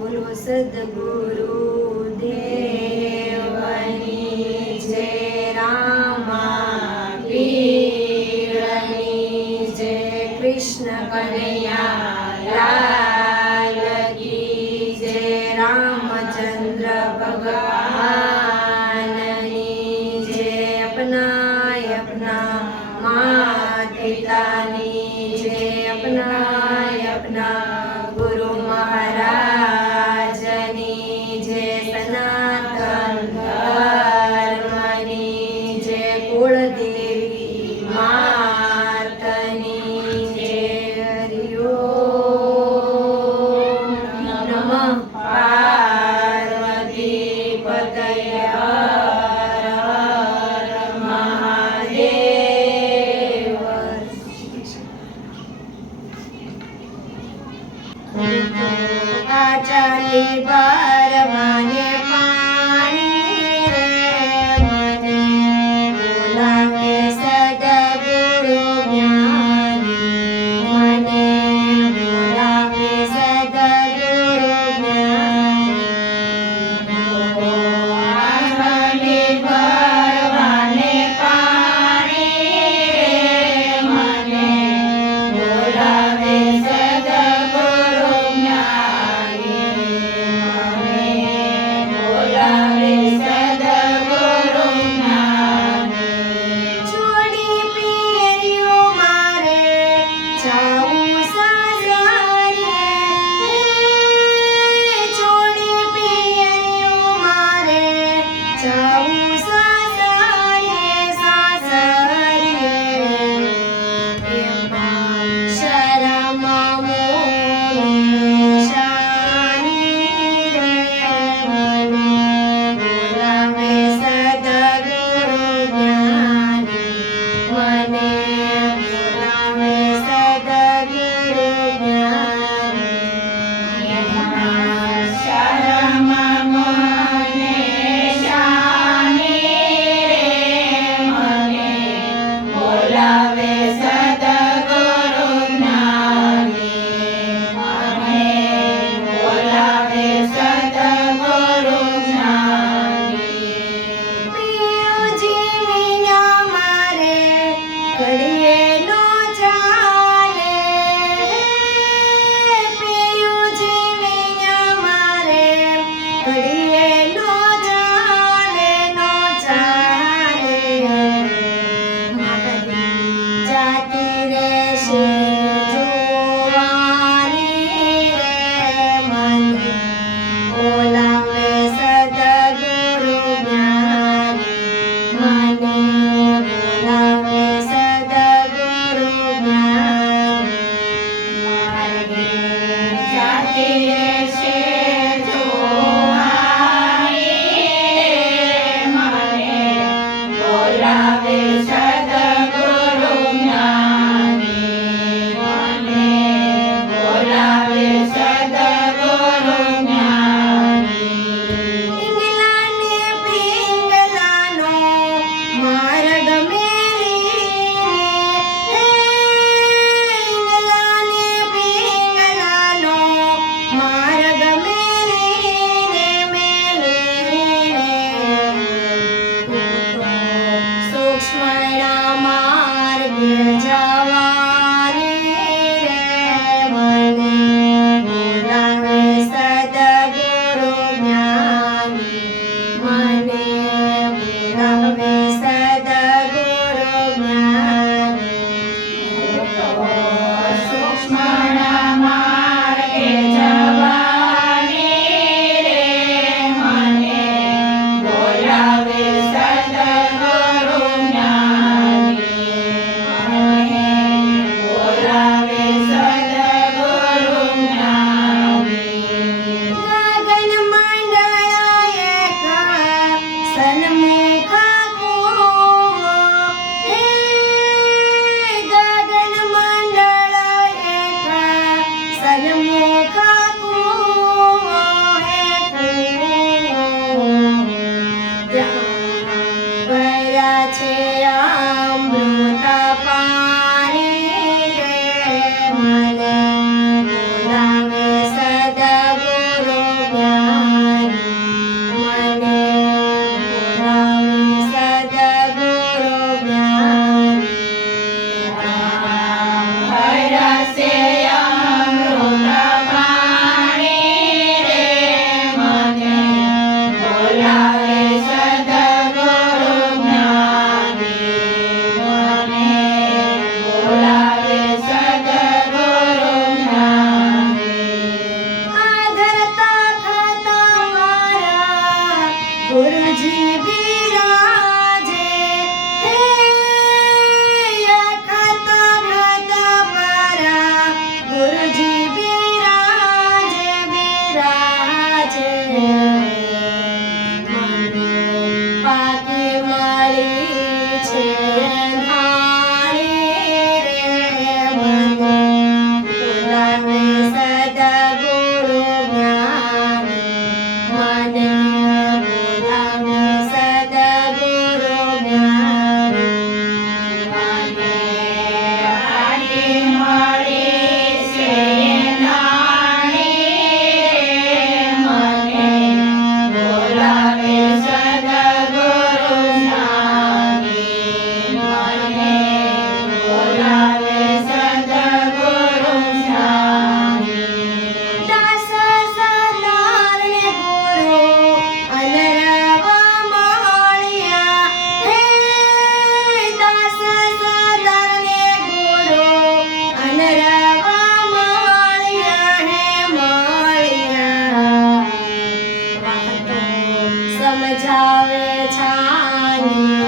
બોલો સદગુરુ દેવની જય, રામા પીરની જય, કૃષ્ણ કનૈયા લાલ કી જય, રામચંદ્ર ભગવાનની જય, अपना माता पिताની જય, अपना गुरु महाराजની જય, સનાતન ધર્મની જય, કુળદેવી માતની જય, હરિ ઓમ નમઃ પાર્વતી પતય હર હર મહાદેવ। આચાલી બાર મને પાણી રે, મને બોલાવે સદગુરુ જ્ઞાની, મને બોલાવે સદગુરુ જ્ઞાની। મને પાકી મળી છે ધાણી રે મને બોલાવે સદગુરુ જ્ઞાની મને બોલાવે સદગુરુ જ્ઞાની મને પાકી મળી છે ધાણી રે મને બોલાવે સદગુરુ જ્ઞાની મને બોલાવે સદગુરુ જ્ઞાની દાસ સદારને ગુરુ અનરવા મળ્યા હે દાસ સદારને ગુરુ અનરવા મળ્યા હે મળ્યા વાતો સમજાવે છાની